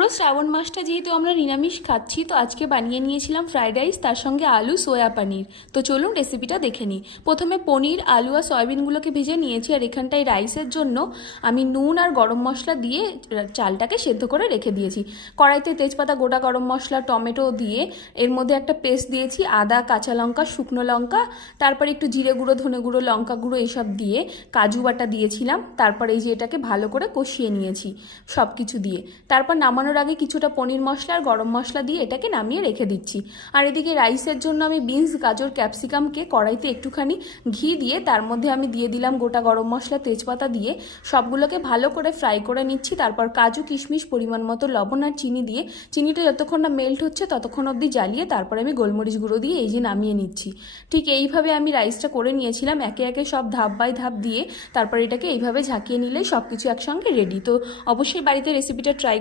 পুরো শ্রাবণ মাসটা যেহেতু আমরা নিরামিষ খাচ্ছি, তো আজকে বানিয়ে নিয়েছিলাম ফ্রাইড রাইস, তার সঙ্গে আলু সোয়া পনির। তো চলুন রেসিপিটা দেখে নিই। প্রথমে পনির, আলু আর সয়াবিনগুলোকে ভেজে নিয়েছি, আর এখানটায় রাইসের জন্য আমি নুন আর গরম মশলা দিয়ে চালটাকে সেদ্ধ করে রেখে দিয়েছি। কড়াইতে তেজপাতা, গোটা গরম মশলা, টমেটো দিয়ে এর মধ্যে একটা পেস্ট দিয়েছি, আদা, কাঁচা লঙ্কা, শুকনো লঙ্কা, তারপরে একটু জিরে গুঁড়ো, ধনে গুঁড়ো, লঙ্কা গুঁড়ো এইসব দিয়ে কাজু বাটা দিয়েছিলাম। তারপর এই যে এটাকে ভালো করে কষিয়ে নিয়েছি সব কিছু দিয়ে। তারপর নামানোর আগে কিছুটা পনির মশলা আর গরম মশলা দিয়ে এটাকে নামিয়ে রেখে দিচ্ছি। আর এদিকে রাইসের জন্য আমি বিনস, গাজর, ক্যাপসিকামকে কড়াইতে একটুখানি ঘি দিয়ে তার মধ্যে আমি দিয়ে দিলাম গোটা গরম মশলা, তেজপাতা দিয়ে সবগুলোকে ভালো করে ফ্রাই করে নিচ্ছি। তারপর কাজু, কিশমিশ, পরিমাণ মতো লবণ আর চিনি দিয়ে চিনিটা যতক্ষণ না মেল্ট হচ্ছে ততক্ষণ অবধি জ্বালিয়ে তারপরে আমি গোলমরিচ গুঁড়ো দিয়ে এই যে নামিয়ে নিচ্ছি। ঠিক এইভাবে আমি রাইসটা করে নিয়েছিলাম, একে একে সব ধাপ বাই ধাপ দিয়ে তারপর এটাকে এইভাবে ঝাঁকিয়ে নিলে সব কিছু একসঙ্গে রেডি। তো অবশ্যই বাড়িতে রেসিপিটা ট্রাই